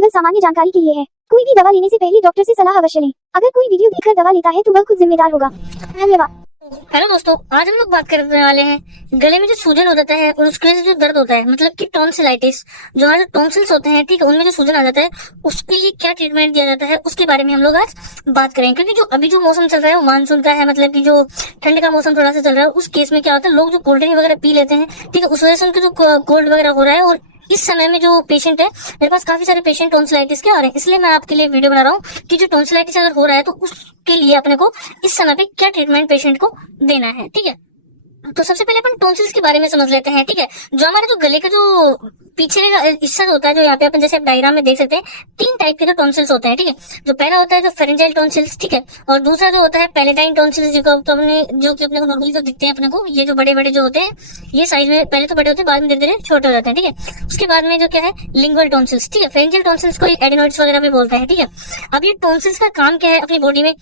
केवल सामान्य जानकारी के लिए है। कोई भी दवा लेने से पहले डॉक्टर से सलाह अवश्य लें। अगर कोई वीडियो देखकर दवा लेता है तो वह खुद जिम्मेदार होगा। धन्यवाद। हेलो दोस्तों, आज हम लोग बात करने वाले हैं गले में जो सूजन हो जाता है और उसकी वजह से जो दर्द होता है, मतलब कि टॉन्सिलाइटिस। जो हमारे टॉन्सिल्स होते हैं, ठीक है, उनमें जो सूजन आ जाता है उसके लिए क्या ट्रीटमेंट दिया जाता है उसके बारे में हम लोग आज बात करेंगे। क्योंकि जो अभी जो मौसम चल रहा है वो मानसून का है, मतलब कि जो ठंड का मौसम थोड़ा सा चल रहा है, उस केस में क्या होता है, लोग जो कोल्ड ड्रिंक वगैरह पी लेते हैं, ठीक है, उस वजह से उनके जो कोल्ड वगैरह हो रहा है। और इस समय में जो पेशेंट है, मेरे पास काफी सारे पेशेंट टॉन्सिलाइटिस के आ रहे हैं, इसलिए मैं आपके लिए वीडियो बना रहा हूँ कि जो टॉन्सिलाइटिस अगर हो रहा है तो उसके लिए अपने को इस समय पे क्या ट्रीटमेंट पेशेंट को देना है। ठीक है, तो सबसे पहले अपन टॉन्सिल्स के बारे में समझ लेते हैं। ठीक है, जो हमारे जो गले का जो पीछे का हिस्सा होता है, जो यहाँ पे अपन जैसे डायग्राम में देख सकते हैं, 3 टाइप के जो टॉन्सिल्स होते हैं। ठीक है, जो पहला होता है जो फेरेंजियल टॉन्सिल्स, ठीक है, और दूसरा जो होता है पैलेटाइन टॉन्सिल्स, जो कि अपने को नॉर्मली जो दिखते हैं अपने को, ये जो बड़े बड़े जो होते हैं, ये साइज में पहले तो बड़े होते हैं, बाद में धीरे धीरे छोटे हो जाते हैं। ठीक है, उसके बाद में जो क्या है लिंगुअल टॉन्सिल्स। ठीक है, फेरेंजियल टॉन्सिल्स को एडिनोइड्स वगैरह भी बोलते हैं। ठीक है, अब ये टॉन्सिल्स का काम क्या है अपनी बॉडी में,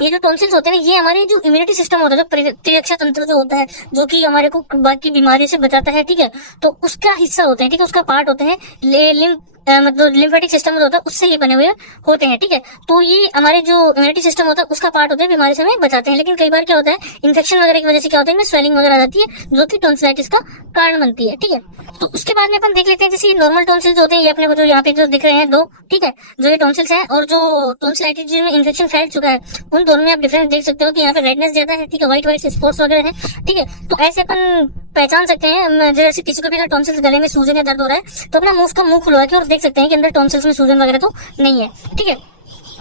ये जो टॉन्सिल्स होते हैं ये हमारे जो इम्यूनिटी सिस्टम होता है, प्रतिरक्षा तंत्र जो होता है, जो कि हमारे को बाकी बीमारी से बचाता है, ठीक है, तो उसका हिस्सा होते हैं। ठीक है, उसका पार्ट होते हैं मतलब लिम्फेटिक सिस्टम जो होता है उससे ये बने हुए होते हैं। ठीक है, तो ये हमारे जो इम्यूनिटी सिस्टम होता है उसका पार्ट होता है, बीमारी से हमें बचाते हैं। लेकिन कई बार क्या होता है, इन्फेक्शन वगैरह की वजह से क्या होता है, इनमें स्वेलिंग वगैरह आ जाती है, जो कि टॉन्सिलाइटिस का कारण बनती है। ठीक है, तो उसके बाद में अपन देख लेते हैं जैसे नॉर्मल टॉन्सिल्स होते हैं, ये अपने को जो यहाँ पे जो दिख रहे हैं 2, ठीक है, जो ये टॉन्सिल्स है और जो टॉन्सिलाइटिस जिनमें इन्फेक्शन फैल चुका है, उन दोनों में आप डिफरेंस देख सकते हो कि यहाँ पे रेडनेस ज्यादा है, ठीक है, व्हाइट व्हाइट स्पॉट्स वगैरह है। ठीक है, तो ऐसे अपन पहचान सकते हैं। जैसे किसी को भी अगर टॉन्सिल्स गले में सूजन या दर्द हो रहा है तो अपना मुंह खुलवा के और देख सकते हैं कि अंदर टॉन्सिल्स में सूजन वगैरह तो नहीं है। ठीक है,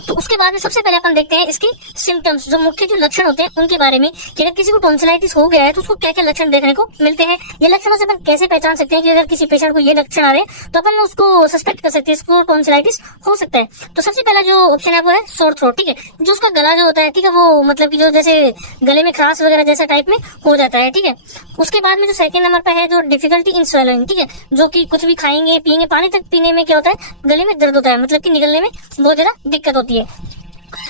तो उसके बाद में सबसे पहले अपन देखते हैं इसकी सिम्टम्स, जो मुख्य जो लक्षण होते हैं उनके बारे में, कि अगर किसी को टॉन्सिलाइटिस हो गया है तो उसको क्या क्या लक्षण देखने को मिलते हैं। ये लक्षणों से अपन कैसे पहचान सकते हैं कि अगर किसी पेशेंट को ये लक्षण आ रहे हैं तो अपन उसको सस्पेक्ट कर सकते हैं इसको टॉन्सिलाइटिस हो सकता है। तो सबसे पहला जो ऑप्शन है वो है सोर थ्रोट। ठीक है, जो उसका गला जो होता है, ठीक है, वो मतलब कि जो जैसे गले में खराश वगैरह जैसा टाइप में हो जाता है। ठीक है, उसके बाद में जो सेकंड नंबर पे है जो डिफिकल्टी इन स्वेलोइंग। ठीक है, जो कि कुछ भी खाएंगे पिएंगे, पानी तक पीने में क्या होता है, गले में दर्द होता है, मतलब कि निकलने में बहुत ज्यादा दिक्कत होती है।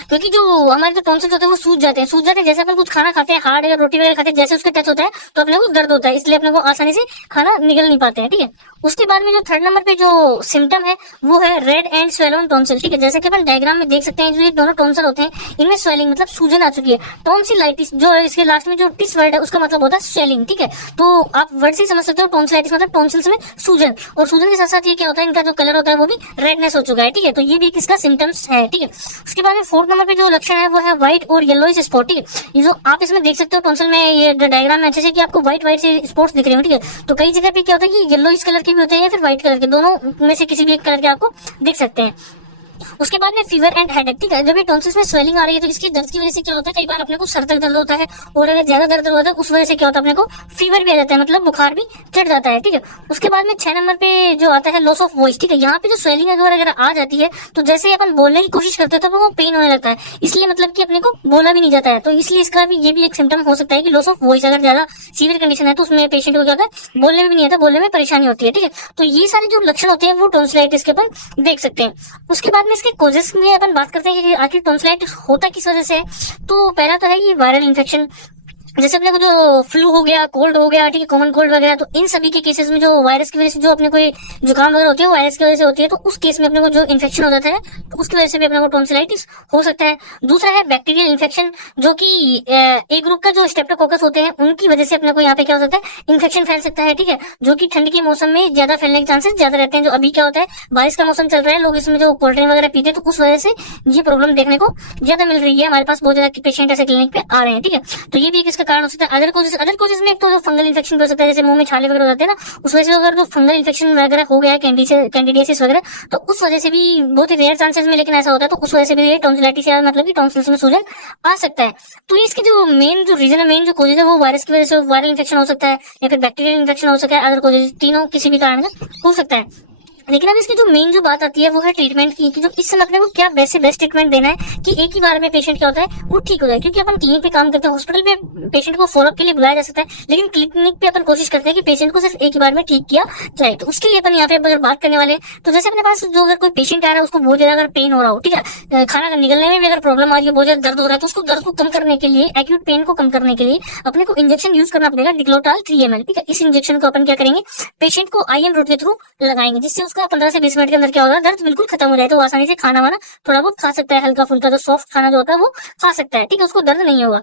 क्योंकि जो हमारे जो टॉन्सिल्स होते हैं वो सूज जाते हैं। जैसे अपन कुछ खाना खाते हैं, हार्ड या रोटी वगैरह खाते हैं, जैसे उसके टच होता है तो अपने को दर्द होता है, इसलिए अपने को आसानी से खाना निगल नहीं पाते हैं। ठीक है, उसके बाद में जो थर्ड नंबर पे जो सिम्टम है वो है रेड एंड स्वेलोन टॉन्सिल। ठीक है, जैसे कि अपन डायग्राम में देख सकते हैं, जो ये दोनों टॉन्सिल होते हैं इनमें स्वेलिंग मतलब सूजन आ चुकी है। टॉन्सिलाइटिस जो है इसके लास्ट में जो टिस वर्ड है उसका मतलब होता है स्वेलिंग। ठीक है, तो आप वर्ड से समझ सकते हो टॉन्सिलाइटिस मतलब टॉन्सिल्स में सूजन, और सूजन के साथ साथ ये क्या होता है, इनका जो कलर होता है वो भी रेडनेस हो चुका है। ठीक है, तो ये भी किसका सिम्टम्स है। ठीक है, उसके बाद में फोर्थ नंबर पे जो लक्षण है वो है व्हाइट और येलोइश स्पॉट। ठीक है, ये जो आप इसमें देख सकते हो टॉन्सिल में, ये डायग्राम में अच्छे से कि आपको व्हाइट व्हाइट से स्पॉट्स दिख रहे हो। ठीक है, तो कई जगह पे क्या होता है कि येलोइश कलर के भी होते हैं या फिर व्हाइट कलर के, दोनों में से किसी भी एक कलर के आपको दिख सकते हैं। उसके बाद में फीवर एंड हेडेक। ठीक है, जब ये टॉन्सिल्स में स्वेलिंग आ रही है तो इसकी दर्द की वजह से क्या होता है, कई बार अपने को सर तक दर्द होता है, और अगर ज्यादा दर्द होता है उस वजह से क्या होता है, अपने को फीवर भी आ जाता है, मतलब बुखार भी चढ़ जाता है। ठीक है, उसके बाद में 6 नंबर पे जो आता है लॉस ऑफ वॉइस। ठीक है, यहाँ पे जो स्वेलिंग अगर आ जाती है तो जैसे ही अपन बोलने की कोशिश करते हैं तो वो पेन होने लगता है, इसलिए मतलब कि अपने को बोला भी नहीं जाता है, तो इसलिए इसका भी ये भी एक सिम्टम हो सकता है कि लॉस ऑफ वॉइस अगर ज्यादा सीवियर कंडीशन है तो उसमें पेशेंट को क्या होता है, बोलने में भी नहीं आता, बोलने में परेशानी होती है। ठीक है, तो ये सारे जो लक्षण होते हैं वो टॉन्सिलाइटिस के अपन देख सकते हैं। उसके बाद में इसके कोजेस में अपन बात करते हैं कि आखिर टॉन्सिलाइटिस होता किस वजह से है। तो पहला तो है ये वायरल इन्फेक्शन, जैसे अपने को जो फ्लू हो गया, कोल्ड हो गया, ठीक है, कॉमन कोल्ड वगैरह, तो इन सभी के केसेस में जो वायरस की वजह से जो अपने को जुकाम वगैरह होती है वो वायरस की वजह से होती है, तो उस केस में अपने को जो इन्फेक्शन हो जाता है तो उसकी वजह से भी अपने को टॉन्सिलाइटिस हो सकता है। दूसरा है बैक्टीरियल इन्फेक्शन, जो कि ए ग्रुप का जो स्ट्रेप्टोकोकस होते हैं उनकी वजह से अपने को यहाँ पे क्या हो सकता है, इन्फेक्शन फैल सकता है। ठीक है, जो कि ठंड के मौसम में ज्यादा फैलने के चांसेस ज्यादा रहते हैं। जो अभी क्या होता है, बारिश का मौसम चल रहा है, लोग इसमें जो कोल्ड ड्रिंक वगैरह पीते हैं तो उस वजह से ये प्रॉब्लम देखने को ज्यादा मिल रही है। हमारे पास बहुत ज्यादा पेशेंट ऐसे क्लिनिक पे आ रहे हैं। ठीक है, तो ये भी एक इसका कारण हो सकता है। अदर कोजेस में एक तो जो फंगल इन्फेक्शन हो सकता है, जैसे मुंह में छाले वगैरह हो जाते हैं ना, उस वजह से अगर जो फंगल इन्फेक्शन वगैरह हो गया है, कैंडिडियासिस वगैरह, तो उस वजह से भी बहुत ही रेयर चांसेस में लेकिन ऐसा होता है, तो उस वजह से भी ये टॉन्सिलाइटिस या मतलब कि टॉन्सिल्स में सूजन आ सकता है। तो इसके जो मेन जो रीजन है, मेन जो कोजेस है वो वायरस की वजह से वायरल इन्फेक्शन हो सकता है या फिर बैक्टीरियल इन्फेक्शन हो सकता है, अदर कोजेस तीनों किसी भी कारण से हो सकता है। लेकिन अब इसकी जो मेन जो बात आती है वो है ट्रीटमेंट की, कि जो इस समय अपने को क्या बेस्ट से बेस्ट ट्रीटमेंट देना है कि एक ही बार में पेशेंट क्या होता है वो ठीक हो जाए। क्योंकि अपन क्लिनिक पे काम करते हैं, हॉस्पिटल पे पेशेंट को फॉलोअप के लिए बुलाया जा सकता है, लेकिन क्लिनिक पे अपन कोशिश करते हैं कि पेशेंट को सिर्फ एक ही बार में ठीक किया जाए। तो उसके लिए अपन यहाँ पे अगर बात करने वाले हैं तो जैसे अपने पास जो अगर कोई पेशेंट आ रहा है उसको बहुत ज्यादा अगर पेन हो रहा हो, ठीक है, खाना निकलने में भी अगर प्रॉब्लम आ रही है, बहुत ज्यादा दर्द हो रहा है, तो उसको दर्द को कम करने के लिए, एक्यूट पेन को कम करने के लिए अपने को इंजेक्शन यूज करना पड़ेगा, डिक्लोटाल 3 ml। ठीक है, इस इंजेक्शन को अपन क्या करेंगे, पेशेंट को IM रूट के थ्रू लगाएंगे, जिससे उसका उसका 15 से 20 मिनट के अंदर क्या होगा, दर्द बिल्कुल खत्म हो जाए, तो वो आसानी से खाना वाना थोड़ा बहुत खा सकता है, हल्का फुल्का जो सॉफ्ट खाना जो होता है वो खा सकता है, ठीक है, उसको दर्द नहीं होगा।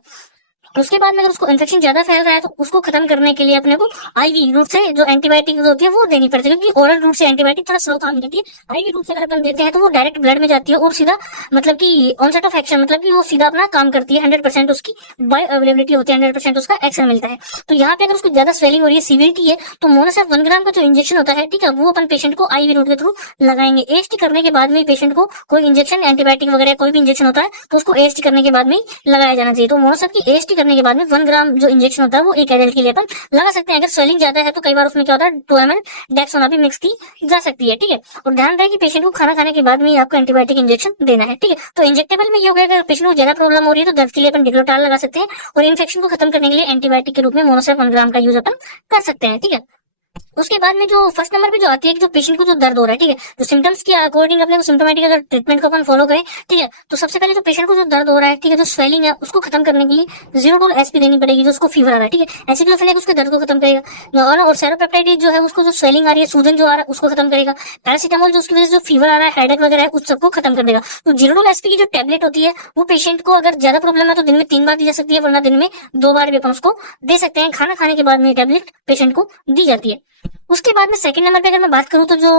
उसके बाद में अगर उसको इन्फेक्शन ज्यादा फैल रहा है तो उसको खत्म करने के लिए अपने को आईवी रूट से जो एंटीबायोटिक होती है वो देनी पड़ती है, क्योंकि ओरल रूट से एंटीबायोटिक थोड़ा स्लो काम करती है। आईवी रूट से अगर अपन देते हैं तो वो डायरेक्ट ब्लड में जाती है और सीधा मतलब कि ऑनसेट ऑफ एक्शन, मतलब कि वो सीधा अपना काम करती है, 100% उसकी बायो अवेलेबिलिटी होती है, 100% उसका एक्शन मिलता है। तो यहाँ पे अगर उसको ज्यादा स्वेलिंग हो रही है, सीवियरिटी है, तो मोनोसेफ 1 ग्राम का जो इंजेक्शन होता है, ठीक है, वो अपन पेशेंट को आईवी रूट के थ्रू लगाएंगे। एएसटी करने के बाद में पेशेंट को कोई इंजेक्शन, एंटीबायोटिक वगैरह कोई भी इंजेक्शन होता है तो उसको एएसटी करने के बाद में लगाया जाना चाहिए। तो मोनोसेफ की एएसटी करने के बाद में 1 ग्राम जो इंजेक्शन होता है वो एक एडल्ट के लिए अपन लगा सकते हैं। अगर स्वेलिंग ज्यादा है तो कई बार उसमें क्या होता है 2 ml डेक्सोना भी मिक्स की जा सकती है, ठीक है। और ध्यान रहे कि पेशेंट को खाना खाने के बाद में आपको एंटीबायोटिक इंजेक्शन देना है, ठीक है। तो इंजेक्टेबल में ये हो गया, अगर पेशेंट को ज्यादा प्रॉब्लम हो रही है तो दर्द के लिए अपन डिक्लोटाल लगा सकते हैं, और इन्फेक्शन को खत्म करने के लिए एंटीबायोटिक के रूप में मोनोसेफ 1 ग्राम का यूज अपन कर सकते हैं, ठीक है। उसके बाद में जो फर्स्ट नंबर पे जो आती है कि जो पेशेंट को जो दर्द हो रहा है, ठीक है, जो सिम्टम्स के अकॉर्डिंग अपने को सिम्टोमेटिक अगर ट्रीटमेंट को अपन फॉलो करें, ठीक है, तो सबसे पहले जो पेशेंट को जो दर्द हो रहा है, ठीक है, जो स्वेलिंग है उसको खत्म करने के लिए जीरोडोल एसपी देनी पड़ेगी, जो उसको फीवर आ रहा है, ठीक है। एसिक्लोफेनेक उसके दर्द को खत्म करेगा, और सेरोपेप्टाइड जो है उसको जो स्वेलिंग आ रही है, सूजन जो आ रहा है उसको खत्म करेगा। पैरासीटामोल जो उसकी वजह से जो फीवर आ रहा है, हेडेक वगैरह है, उस सबको खत्म कर देगा। तो जीरोडोल एसपी की जो टेबलेट होती है वो पेशेंट को अगर ज्यादा प्रॉब्लम है तो दिन में 3 बार दी जा सकती है, वरना दिन में 2 बार भी अपन उसको दे सकते हैं। खाना खाने के बाद में टेबलेट पेशेंट को दी जाती है। उसके बाद में सेकंड नंबर पे अगर मैं बात करूं तो जो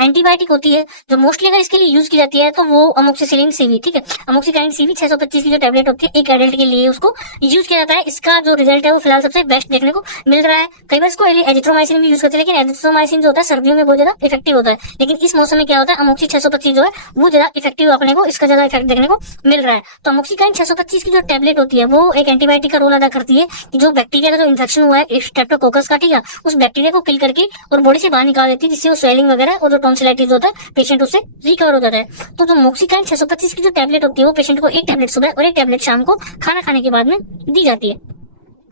एंटीबायोटिक होती है जो मोस्टली अगर इसके लिए यूज की जाती है तो वो अमोक्सिसिलिन सीवी, ठीक है, अमोक्सिसिलिन सीवी 625 की जो टेबलेट होती है एक एडल्ट के लिए उसको यूज किया जाता है। इसका जो रिजल्ट है वो फिलहाल सबसे बेस्ट देखने को मिल रहा है। कई बार इसको एजिथ्रोमाइसिन भी यूज करते हैं, लेकिन एजिथ्रोमाइसिन जो होता है सर्दियों में बहुत ज्यादा इफेक्टिव होता है, लेकिन इस मौसम में क्या होता है अमोक्सी 625 जो है वो ज्यादा इफेक्टिव अपने को इसका ज्यादा इफेक्ट देखने को मिल रहा है। तो अमोक्सिसिलिन 625 की जो टेबलेट होती है वो एक एंटीबायोटिक का रोल अदा करती है कि जो बैक्टीरिया का जो इन्फेक्शन हुआ है स्ट्रेप्टोकोकस का, ठीक है, उस बैक्टीरिया को किल करके और बॉडी से बाहर निकाल देती है, जिससे वो स्वेलिंग वगैरह और जो टॉन्सिलाइटिस होता है पेशेंट उससे रिकवर हो जाता है। तो जो मोक्सिकाइन 625 की जो टेबलेट होती है वो पेशेंट को एक टेबलेट सुबह और एक टेबलेट शाम को खाना खाने के बाद में दी जाती है।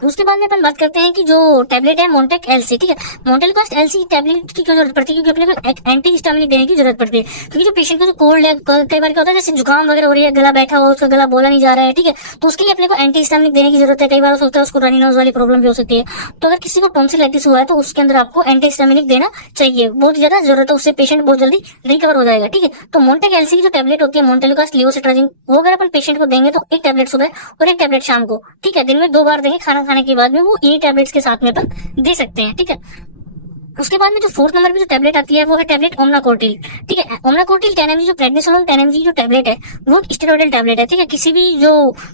उसके बाद में अपन बात करते हैं कि जो टेबलेट है मोन्टेक एलसी, ठीक है, मोन्टेलकास्ट एलसी टेबलेट की क्यों जरूरत पड़ती है, क्योंकि अपने को एंटी हिस्टामिनिक देने की जरूरत पड़ती है, क्योंकि जो पेशेंट को जो कोल्ड है, कई बार क्या होता है जैसे जुकाम वगैरह हो रही है, गला बैठा हो, उसका गला बोला नहीं जा रहा है, ठीक है, तो उसके लिए अपने को एंटी हिस्टामिनिक देने की जरूरत है। कई बार होता है उसको रनी नोज वाली प्रॉब्लम भी हो सकती है, तो अगर किसी को टॉन्सिलाइटिस हुआ है तो उसके अंदर आपको एंटी हिस्टामिनिक देना चाहिए, बहुत ज्यादा जरूरत है, उससे पेशेंट बहुत जल्दी रिकवर हो जाएगा, ठीक है। तो मोन्टेक एलसी की जो टेबलेट होती है मोन्टेलकास्ट लिवोसिट्राजिन, वो अगर अपन पेशेंट को देंगे तो एक टेबलेट सुबह और एक टेबलेट शाम को, ठीक है, दिन में 2 बार देंगे खाना खाने के बाद में, वो टैबलेट्स के साथ में अपन दे सकते हैं, ठीक है। उसके बाद में जो 4th नंबर पे जो टेबलेट आती है वो है टेबलेट ओमनाकोर्टिल, ठीक है। ओमनाकोर्टिल 10 mg जो प्रेडनिसोलोन 10 mg जो टेबलेट है वो स्टेरॉइडल टेबलेट है, ठीक है। किसी भी जो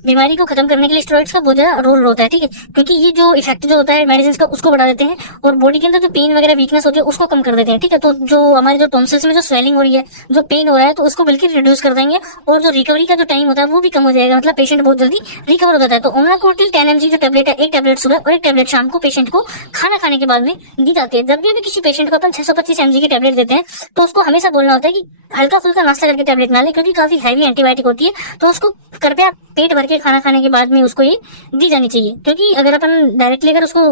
बीमारी को खत्म करने के लिए स्टेरॉइड्स का बहुत ज्यादा रोल होता है, ठीक है, क्योंकि ये जो इफेक्ट जो होता है मेडिसिन का उसको बढ़ा देते हैं और बॉडी के अंदर जो पेन वगैरह वीकनेस होती है उसको कम कर देते हैं, ठीक है। तो जो हमारे जो टॉन्सिल्स में जो स्वेलिंग हो रही है, जो पेन हो रहा है, तो उसको बिल्कुल रिड्यूस कर देंगे और जो रिकवरी का जो टाइम होता है वो भी कम हो जाएगा, मतलब पेशेंट बहुत जल्दी रिकवर हो जाता है। तो ओमनाकोर्टिल 10 mg जो टेबलेट है एक टेबलेट सुबह और एक टेबलेट शाम को पेशेंट को खाना खाने के बाद में दी जाती है। जब भी किसी पेशेंट को 625 mg की टेबलेट देते हैं तो उसको हमेशा बोलना होता है कि हल्का फुल्का नाश्ता करके टेबलेट ना ले, क्योंकि काफी हैवी एंटीबायोटिक होती है, तो उसको कृपया पेट भर के खाना खाने के बाद में उसको ये दी जानी चाहिए। क्योंकि अगर अपन डायरेक्टली अगर उसको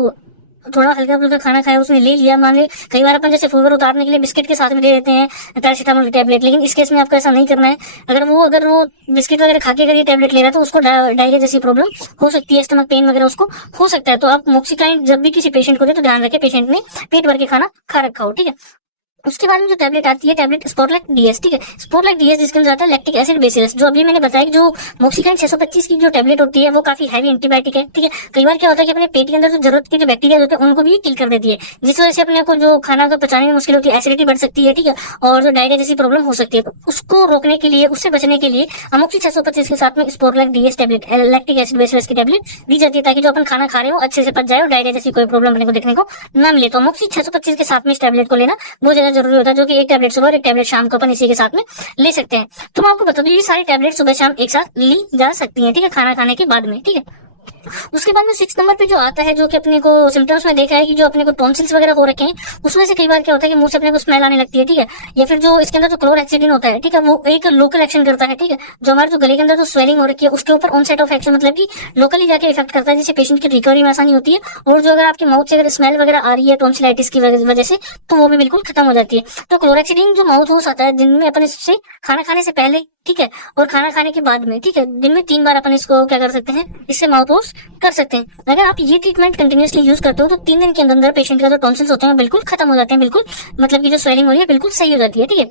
थोड़ा हल्का फुल्का खाना खाया उसने ले लिया, मान ले कई बार अपन जैसे फीवर उतारने के लिए बिस्किट के साथ में दे देते हैं पैरासीटामोल की टेबलेट, लेकिन इस केस में आपको ऐसा नहीं करना है। अगर वो बिस्किट वगैरह खा के अगर ये टेबलेट ले रहा है तो उसको डायरिया जैसी प्रॉब्लम हो सकती है, स्टमक पेन वगैरह उसको हो सकता है। तो आप मोक्सिकाइन जब भी किसी पेशेंट को दे तो ध्यान रखें पेशेंट ने पेट भर के खाना खा रखा हो, ठीक है। उसके बाद में जो टेबलेट आती है टेबलेट स्पोरलेक डीएस, ठीक है, स्पोरलेक डीएस जिसके अंदर आता है लैक्टिक एसिड बेसिलस, जो अभी मैंने बताया कि जो मोक्सिकाइन 625 की जो टेबलेट होती है वो काफी हैवी एंटीबायोटिक है, ठीक है। कई बार क्या होता है कि अपने पेट के अंदर जो जरूरत के जो बैक्टीरिया होते हैं उनको भी किल कर देती है, जिस वजह से अपने को जो खाना को पचाने में मुश्किल होती है, एसिडिटी बढ़ सकती है, ठीक है, और जो डायरिया जैसी प्रॉब्लम हो सकती है। तो उसको रोकने के लिए, उससे बचने के लिए अमोक्सी 625 के साथ में Sporlac DS tablet lactic acid bacillus की टेबलेट दी जाती है, ताकि जो अपन खाना खा रहे हो अच्छे से पच जाए और डायरिया जैसी कोई प्रॉब्लम अपने को देखने को ना मिले। तो अमोक्सी 625 के साथ में इस टेबलेट को लेना बहुत ज्यादा जरूरी होता है, जो कि एक टेबलेट सुबह और एक टेबलेट शाम को अपन इसी के साथ में ले सकते हैं। तो मैं आपको बता दूं ये सारी टेबलेट सुबह शाम एक साथ ली जा सकती हैं, ठीक है, खाना खाने के बाद में, ठीक है। उसके बाद में 6 नंबर पे जो आता है, जो कि अपने को सिम्टम्स में देखा है कि जो अपने को टॉन्सिल्स वगैरह हो रखे हैं उसमें से कई बार क्या होता है कि मुंह से अपने को स्मेल आने लगती है, ठीक है, या फिर जो इसके अंदर जो क्लोरहेक्सिडिन होता है, ठीक है, वो एक लोकल एक्शन करता है, ठीक है, जो हमारे जो गले के अंदर जो स्वेलिंग हो रखी है उसके ऊपर ऑनसेट ऑफ एक्शन, मतलब कि लोकली जाके इफेक्ट करता है, जिससे पेशेंट की रिकवरी में आसानी होती है। और जो अगर आपके माउथ से अगर स्मेल वगैरह आ रही है टॉन्सिलाइटिस की वजह से तो वो भी बिल्कुल खत्म हो जाती है। तो क्लोरहेक्सिडिन जो माउथ वॉश आता है दिन में अपन इससे खाना खाने से पहले, ठीक है, और खाना खाने के बाद में, ठीक है, दिन में 3 बार अपन इसको क्या कर सकते हैं, इससे माउथ वॉश कर सकते हैं। अगर आप ये ट्रीटमेंट कंटिन्यूसली यूज करते हो तो 3 दिन के अंदर पेशेंट का जो टॉन्सिल्स होते हैं बिल्कुल खत्म हो जाते हैं, बिल्कुल मतलब की जो स्वेलिंग हो रही है बिल्कुल सही हो जाती है। ठीक है,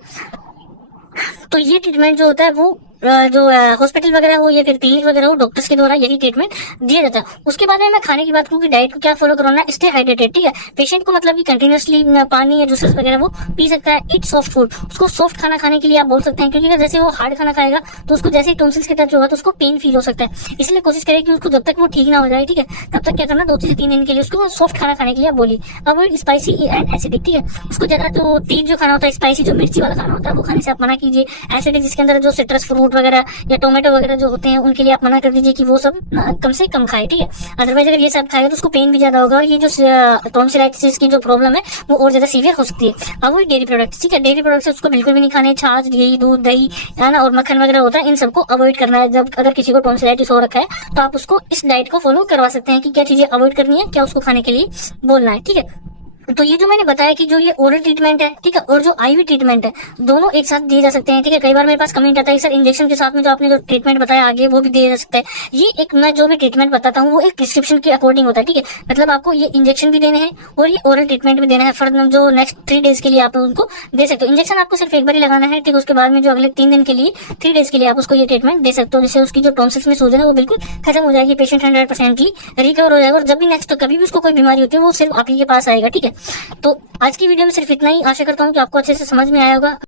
तो ये ट्रीटमेंट जो होता है वो जो हॉस्पिटल वगैरह हो या फिर क्लिनिक वगैरह हो, डॉक्टर्स के द्वारा यही ट्रीटमेंट दिया जाता है। उसके बाद में मैं खाने की बात करूँ कि डाइट को क्या फॉलो करना है, स्टे हाइड्रेटेड। ठीक है, पेशेंट को मतलब कि कंटिन्यूसली पानी या जूसेस वगैरह वो पी सकता है। ईट सॉफ्ट फूड, उसको सॉफ्ट खाना खाने के लिए आप बोल सकते हैं, क्योंकि अगर जैसे वो हार्ड खाना खाएगा तो उसको जैसे ही टॉन्सिल्स के टच होगा तो उसको पेन फील हो सकता है। इसलिए कोशिश करें कि उसको जब तक वो ठीक ना हो जाए, ठीक है, तब तक क्या करना, 2 से 3 दिन के लिए उसको सॉफ्ट खाना खाने के लिए आप बोलिए। Avoid spicy and acidic. ठीक है, उसको ज्यादा तो तेज जो खाना होता है, स्पाइसी जो मिर्ची वाला खाना होता है वो खाने से आप मना कीजिए। एसिडिक जिसके अंदर जो सिट्रस फ्रूट वगैरह या टोमेटो वगैरह जो होते हैं उनके लिए आप मना कर दीजिए कि वो सब कम से कम खाए। ठीक है, अदरवाइज अगर ये सब खाएगा तो उसको पेन भी ज्यादा होगा और ये जो टॉन्सिलाइटिस की जो प्रॉब्लम है वो और ज्यादा सीवियर हो सकती है। Avoid dairy products. ठीक है, डेयरी प्रोडक्ट्स उसको बिल्कुल भी नहीं खाने। छाछ, घी, दूध, दही है ना, और मक्खन वगैरह होता है, इन सबको अवॉइड करना है। जब अगर किसी को टॉन्सिलाइटिस हो रखा है तो आप उसको इस डाइट को फॉलो करवा सकते हैं कि क्या चीजें अवॉइड करनी है, क्या उसको खाने के लिए बोलना है। ठीक है, तो ये जो मैंने बताया कि जो ये ओरल ट्रीटमेंट है, ठीक है, और जो आईवी ट्रीटमेंट है, दोनों एक साथ दिए जा सकते हैं। ठीक है, कई बार मेरे पास कमेंट आता है सर इंजेक्शन के साथ में जो आपने जो ट्रीटमेंट बताया आगे वो भी दिया जा सकता है। ये एक मैं जो भी ट्रीटमेंट बताता हूँ वो एक प्रिस्क्रिप्शन के अकॉर्डिंग होता है। ठीक है, मतलब आपको ये इंजेक्शन भी देने हैं और ये ओरल ट्रीटमेंट भी देना है फॉर जो नेक्स्ट 3 डेज के लिए आप उनको दे सकते हो। इंजेक्शन आपको सिर्फ एक बार ही लगाना है। ठीक, उसके बाद में जो अगले 3 दिन के लिए 3 डेज के लिए आप उसको ये ट्रीटमेंट दे सकते हो, जिससे उसकी जो टॉन्सिल्स में सूजन है वो बिल्कुल खत्म हो जाएगी। पेशेंट 100% रिकवर हो जाएगा और जब भी नेक्स्ट कभी भी उसको कोई बीमारी होती है वो सिर्फ आप ही के पास आएगा। ठीक है, तो आज की वीडियो में सिर्फ इतना ही। आशा करता हूँ कि आपको अच्छे से समझ में आया होगा।